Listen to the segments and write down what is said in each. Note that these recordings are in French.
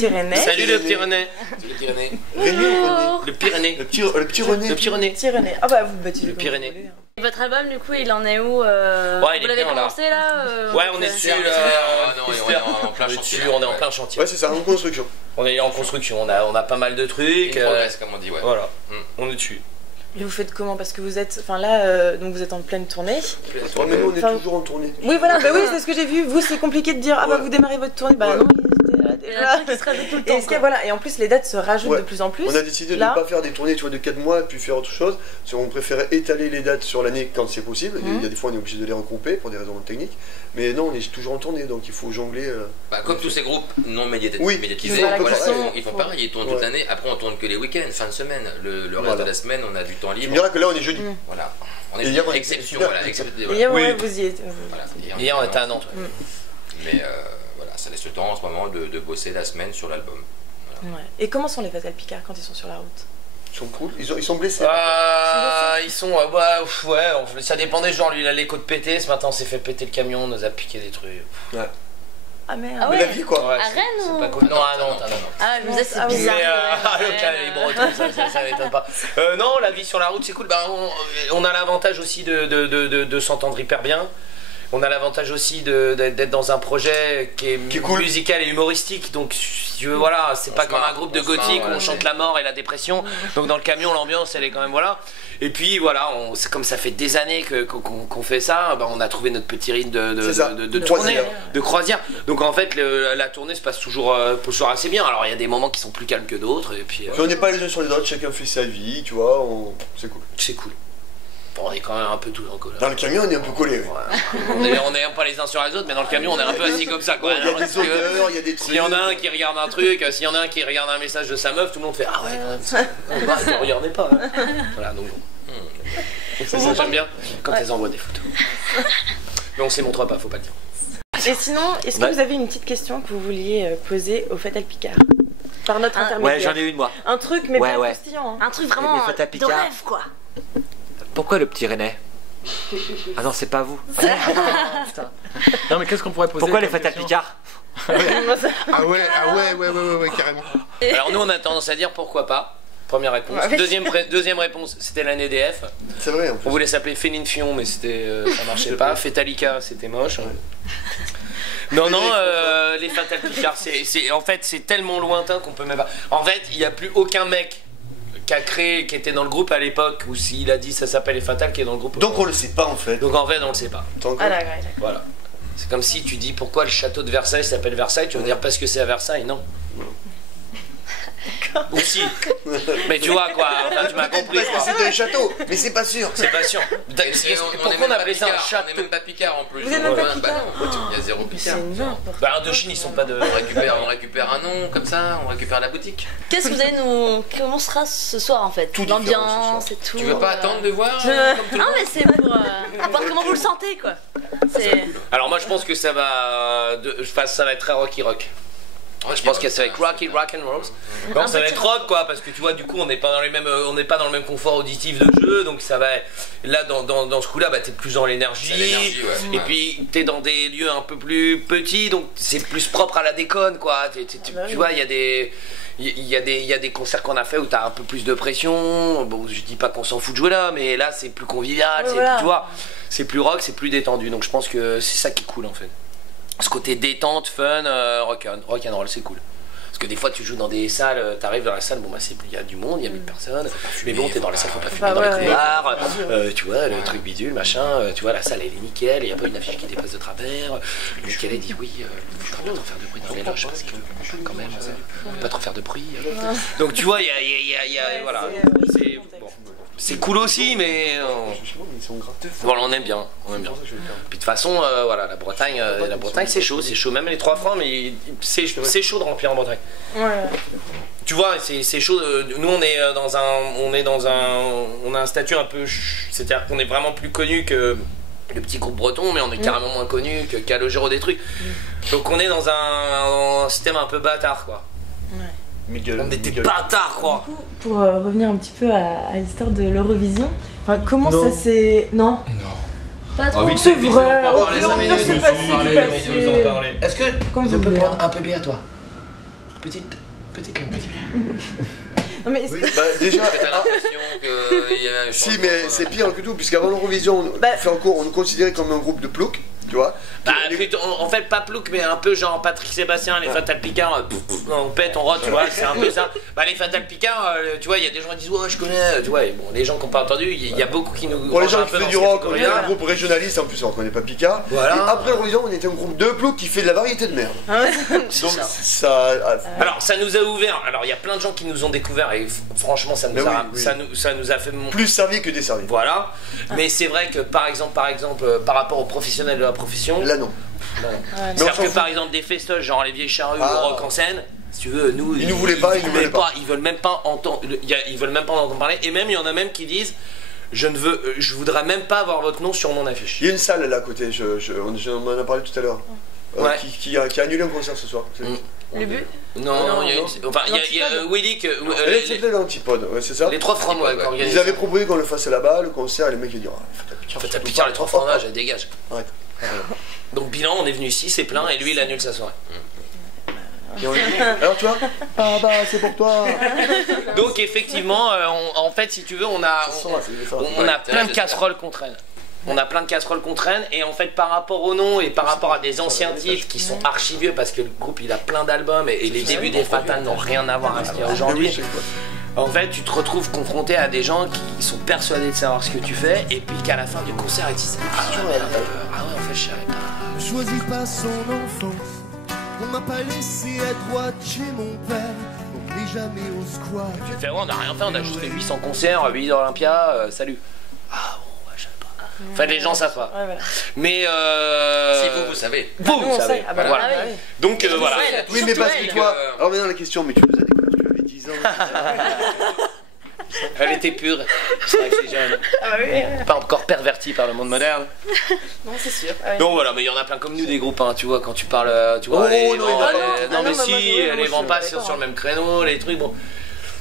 petit René. Salut le petit René. Le petit René. Le petit René. Le petit René. Le petit René. Petit René. Ah bah vous battez Le petit René. Et votre album, du coup, il en est où Ouais, il vous est l'avez bien, là. commencé là Ouais, on est dessus. On est en plein chantier. On est en plein chantier. Ouais, c'est ça, en construction. On est en construction. On a pas mal de trucs. Il progresse, comme on dit, ouais. Voilà. On est dessus. Et vous faites comment? Parce que vous êtes, enfin là, donc vous êtes en pleine tournée. Ouais, mais nous on est toujours en tournée. Oui, voilà, bah oui, c'est ce que j'ai vu. Vous, c'est compliqué de dire, ah bah vous démarrez votre tournée. Bah non, il était là Il y a un déjà. truc qui se rajoute tout le Et, temps. est-ce que, voilà, et en plus, les dates se rajoutent Ouais. de plus en plus. On a décidé de Là. ne pas faire des tournées tu vois, de 4 mois puis faire autre chose. Parce qu'on préférait étaler les dates sur l'année quand c'est possible. Il y a des fois on est obligé de les regrouper pour des raisons techniques. Mais non, on est toujours en tournée donc il faut jongler. Bah, comme tous ces groupes non médiatisés, Oui. Voilà, voilà, qui sont- ils font pareil, ils tournent toute Ouais. l'année. Après, on tourne que les week-ends, fin de semaine. Le reste Voilà. de la semaine, on a du temps Tu me libre. diras que là on est jeudi. Voilà. On Et est hier, on était- exception, voilà, exception. Et Voilà. hier, Oui. ouais, vous y êtes. Voilà, Hier, on était à Nantes. Mais voilà, ça laisse le temps en ce moment de bosser la semaine sur l'album. Ouais. Et comment sont les Fatal Picard quand ils sont sur la route? Ils sont cool. Ils sont blessés. Ils sont. Bah, ouais, ça dépendait. Genre, lui, il a les côtes pétées. Ce matin, on s'est fait péter le camion. On nous a piqué des trucs. Ah merde. Ah Mais ouais. la vie quoi. Ouais, À Rennes c'est ou- pas cool. Non, à Nantes. Ah, je me disais, c'est Ah oui. bizarre. Mais les Bretons, ça m'étonne pas. Non, la vie sur la route, c'est cool. Bah, on a l'avantage aussi de s'entendre hyper bien. On a l'avantage aussi d'être dans un projet qui est cool. musical et humoristique. Donc, si tu veux, voilà, c'est pas se comme marre, un groupe de on se marre, gothique où ouais, on chante mais- la mort et la dépression. Donc, dans le camion, l'ambiance, elle est quand même, voilà. Et puis, voilà, c'est comme ça fait des années qu'on fait ça, bah, on a trouvé notre petit rythme C'est ça. de De tournée, croisière. de croisière. Donc, en fait, la tournée se passe toujours assez bien. Alors, il y a des moments qui sont plus calmes que d'autres. Et puis, Puis on n'est pas les uns sur les autres, chacun fait sa vie, tu vois, c'est cool. c'est cool. Bon, on est quand même un peu tous en colère. Dans le camion on est un peu collés. Ouais. On est pas les uns sur les autres, mais dans le camion, on est un peu assis comme ça, quoi. Il y a des odeurs, il y a des trucs. S'il y en a un qui regarde un truc, s'il y en a un qui regarde un message de sa meuf, tout le monde fait ah ouais, quand même. Ne regardez pas. Hein. Voilà, donc bon. Ça, j'aime bien quand elles envoient des photos. Mais on se les montre pas, faut pas le dire. Et sinon, est-ce que Ouais. vous avez une petite question que vous vouliez poser au Fatal Picard? Par notre intermédiaire. Ouais, j'en ai une moi. Un truc, mais Ouais, pas ouais. croustillant. Un truc vraiment Les Fatal de Picard. rêve, quoi. Pourquoi le petit René? Ah non, c'est pas vous. Putain. Non mais qu'est-ce qu'on pourrait poser Pourquoi les comme Fatal question Picard? Ah ouais, carrément. Alors nous, on a tendance à dire pourquoi pas. Première réponse. Ouais. Deuxième réponse, c'était l'année DF. C'est vrai en plus. On voulait s'appeler Féline Fion, mais ça marchait pas. Fétalica, c'était moche. Non, non, les Fatal Picard, en fait, c'est tellement lointain qu'on peut même pas. En fait, il n'y a plus aucun mec qui était dans le groupe à l'époque, ou s'il a dit ça s'appelle les Fatal, qui est dans le groupe. Donc on le sait pas en fait. Donc en fait, on le sait pas. Tant que- Ah d'accord. Voilà. C'est comme si tu dis pourquoi le château de Versailles s'appelle Versailles, tu vas dire parce que c'est à Versailles, non. Ou si. Mais tu vois quoi, enfin, tu m'as compris. Parce que quoi. c'est un château, mais c'est pas sûr. C'est pas sûr. Pourquoi on appelait ça un On est château? même pas Picard en plus. Vous êtes même pas Bah Picard. non, il y a zéro Picard. C'est n'importe Bah Indochine, ils sont pas de. On récupère un nom comme ça, on récupère la boutique. Qu'est-ce que vous allez nous. Comment sera ce soir en fait? Tout différent L'ambiance et tout. Tu veux pas attendre de voir Non, mais c'est pour voir comment vous le sentez, quoi. C'est. Alors moi je pense que ça va. Ça va être très rocky rock. Je pense que ça va être rocky rock and roll. Non, ça va être rock quoi, parce que tu vois, du coup, on n'est pas dans les mêmes, on n'est pas dans le même confort auditif de jeu, donc ça va. Là, dans ce coup-là, bah, t'es plus dans l'énergie. C'est l'énergie, ouais. Et puis t'es dans des lieux un peu plus petits, donc c'est plus propre à la déconne quoi. Tu vois, il y a des. Il y a des concerts qu'on a fait où t'as un peu plus de pression. Bon, je dis pas qu'on s'en fout de jouer là, mais là c'est plus convivial, Ouais, voilà. tu vois, c'est plus rock, c'est plus détendu. Donc je pense que c'est ça qui est cool en fait. Ce côté détente, fun, rock and roll, c'est cool. Parce que des fois tu joues dans des salles, t'arrives dans la salle, bon bah il y a du monde, il y a 1000 personnes, mais bon t'es dans la salle, faut pas fumer dans les couloirs, tu vois, le truc bidule, machin, tu vois la salle elle est nickel, il n'y a pas une affiche qui dépasse de travers, lequel elle dit oui, je peux pas trop faire de bruit dans les loges parce que quand même, on peut pas trop faire de bruit. Donc tu vois, il y a voilà, c'est bon. C'est cool aussi, mais bon, on aime bien, on aime bien. Puis de toute façon, voilà, la Bretagne, c'est chaud, même les 3 francs, mais c'est chaud de remplir en Bretagne. Ouais. Tu vois, c'est chaud. Nous, on a un statut un peu, c'est-à-dire qu'on est vraiment plus connu que le petit groupe breton, mais on est carrément moins connu que Calogero des trucs. Donc on est dans un système un peu bâtard, quoi. Ouais. On était bâtards, quoi. Pour revenir un petit peu à l'histoire de l'Eurovision, enfin, comment ça s'est... Non. Pas trop. Oui, c'est vrai. on va parler On 5 peut minutes, se passer du passé. Est-ce que Comme je vous peux voulez. prendre un PB à toi? Petite. Non, mais Oui, bah, déjà, T'as l'impression qu'il y a un si, changement, mais c'est pire que tout, puisqu'avant l'Eurovision, on nous considérait comme un groupe de ploucs, tu vois. Bah, en fait, pas plouc, mais un peu genre Patrick Sébastien, les Fatal Picard, on pète, on rote, tu vois, c'est un peu ça. Bah, les Fatal Picard, tu vois, il y a des gens qui disent, ouais, je connais, tu vois, et bon, les gens qui n'ont pas entendu, il y a beaucoup qui nous. Pour les gens rangent un qui peu font dans du cette rock, on est catégorie-là. un groupe régionaliste, en plus on connaît pas Picard. Voilà. Et après l'Eurovision, on était un groupe de ploucs qui fait de la variété de merde. C'est Donc ça. ça. Alors, ça nous a ouvert, alors il y a plein de gens qui nous ont découvert, et franchement, ça nous, Mais a, oui. ça nous a fait. Plus servi que desservi. Voilà. Mais c'est vrai que, par exemple, par rapport aux professionnels de la profession. Là non. Non. Mais on C'est-à-dire s'en que fout. par exemple des festoches genre les vieilles charrues Ah. ou rock en scène, si tu veux, nous Ils nous voulaient pas, ils nous voulaient pas. ils veulent même pas entendre, ils veulent même pas en entendre parler. Et même il y en a même qui disent, je voudrais même pas avoir votre nom sur mon affiche. Il y a une salle là à côté, on en a parlé tout à l'heure. Ouais. Qui a annulé un concert ce soir. Le but Non, il y a enfin il y a Willy que C'était l'antipode, ouais, c'est ça. les trois fromages ouais. qui organisent Ils avaient ça. proposé qu'on le fasse là-bas, le concert, et les mecs ils disent En fait, t'as pitié, les trois fromages, elles dégagent. Arrête. Donc bilan, on est venu ici, c'est plein, et lui il annule sa soirée. Alors tu vois ah bah c'est pour toi. Donc effectivement, en fait, si tu veux, on a plein de casseroles contre elle. On a plein de casseroles contre elle, et en fait par rapport au nom et par rapport à des anciens titres qui sont archi vieux, parce que le groupe il a plein d'albums et les débuts des Fatales n'ont rien à voir avec ce qu'il y a aujourd'hui. En fait, tu te retrouves confronté à des gens qui sont persuadés de savoir ce que tu fais, et puis qu'à la fin du concert ils disent ah ouais, en fait je savais pas. Ne choisis pas son enfance. On m'a pas laissé être droite chez mon père. On n'est jamais au squat. Tu fais ouais, on a rien fait, on a juste fait 800 concerts, 8 Olympia, salut. Ah bon, ouais, je savais pas. En fait, les gens savent pas. Ouais, voilà. Mais Si vous savez. vous Nous, on savez. sait. Ah bah, Voilà. ah oui. Donc voilà. Oui mais parce que elle. toi. Alors maintenant la question, mais tu nous as découvert, tu avais 10 ans. Elle était pure. C'est vrai que c'est jeune. Ah oui. Pas encore pervertie par le monde moderne. Non, c'est sûr. Ah oui. Donc voilà, mais il y en a plein comme nous des groupes, hein, tu vois, quand tu parles, tu vois, Oh, les non, vents, non, non, non, mais moi, si, moi, les je vents suis passent d'accord. sur le même créneau, les trucs, bon.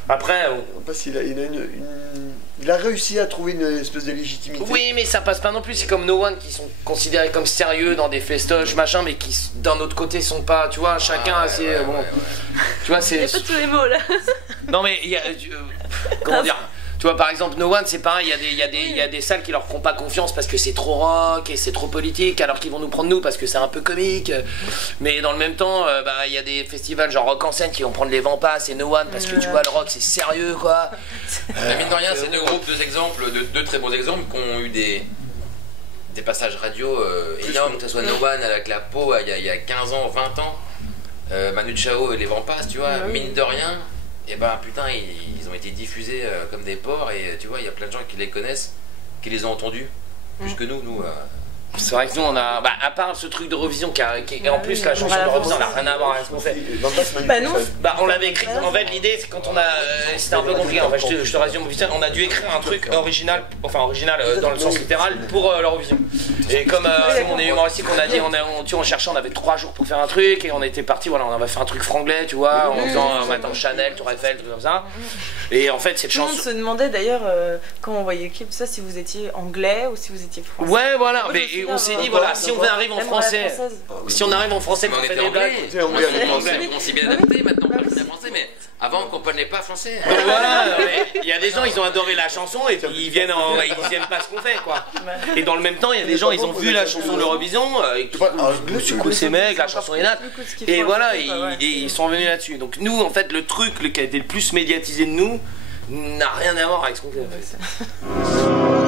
Après, Parce qu'il a, il a réussi à trouver une espèce de légitimité. oui, mais ça passe pas non plus, c'est comme No One qui sont considérés comme sérieux dans des festoches, machin, mais qui d'un autre côté sont pas, tu vois, chacun a ses, bon, tu vois, Il c'est... n'y a pas tous les mots là. Non mais il y a, comment dire, tu vois par exemple No One c'est pareil, il y a des salles qui leur feront pas confiance parce que c'est trop rock et c'est trop politique, alors qu'ils vont nous prendre nous parce que c'est un peu comique, mais dans le même temps il y a des festivals genre rock en scène qui vont prendre les vents passes et No One parce que tu vois le rock c'est sérieux quoi. Mais mine de rien, c'est deux groupes, deux exemples, deux très beaux exemples qui ont eu des passages radio énormes, que ce soit No One avec la peau il y a 15 ans, 20 ans, Manu Chao et les Vents Passent, tu vois, mine de rien, et ben putain, ils ont été diffusés comme des porcs, et tu vois, il y a plein de gens qui les connaissent, qui les ont entendus, plus que nous. C'est vrai que nous on a, à part ce truc d'Eurovision qui est en plus la chanson d'Eurovision n'a rien à voir avec ce qu'on fait. Bah non. On l'avait écrit. En fait, l'idée, c'est quand on a. C'était un peu compliqué. En fait, je te résume vite. On a dû écrire un truc original, dans le sens littéral, pour l'Eurovision. Et comme on est humoristique, on a dit, on cherchait, on avait 3 jours pour faire un truc, et on était parti, voilà, on avait fait un truc franglais, tu vois, en faisant matin Chanel, Tour Eiffel, truc comme ça. Et en fait, cette Tout le monde chanson. se demandait d'ailleurs quand on voyait le clip, ça, si vous étiez anglais ou si vous étiez français. Ouais, voilà. Moi, Mais je me souviens, on s'est dit, voilà, si on arrive en même français. française. Si on arrive en français, Mais qu'on on fait était des anglais, blagues. C'est anglais, on anglais. s'est bien adapté maintenant, on parle bien français, mais avant on comprenait pas français. Donc voilà, mais il y a des gens, ils ont adoré la chanson et puis ils viennent pas ce qu'on fait quoi. Et dans le même temps, il y a des gens, ils ont vu la chanson de l'Eurovision, et qui c'est quoi ces mecs, la chanson est nate. Et voilà, ils sont revenus là-dessus. Donc nous, en fait, le truc qui a été le plus médiatisé de nous n'a rien à voir avec ce qu'on fait en fait.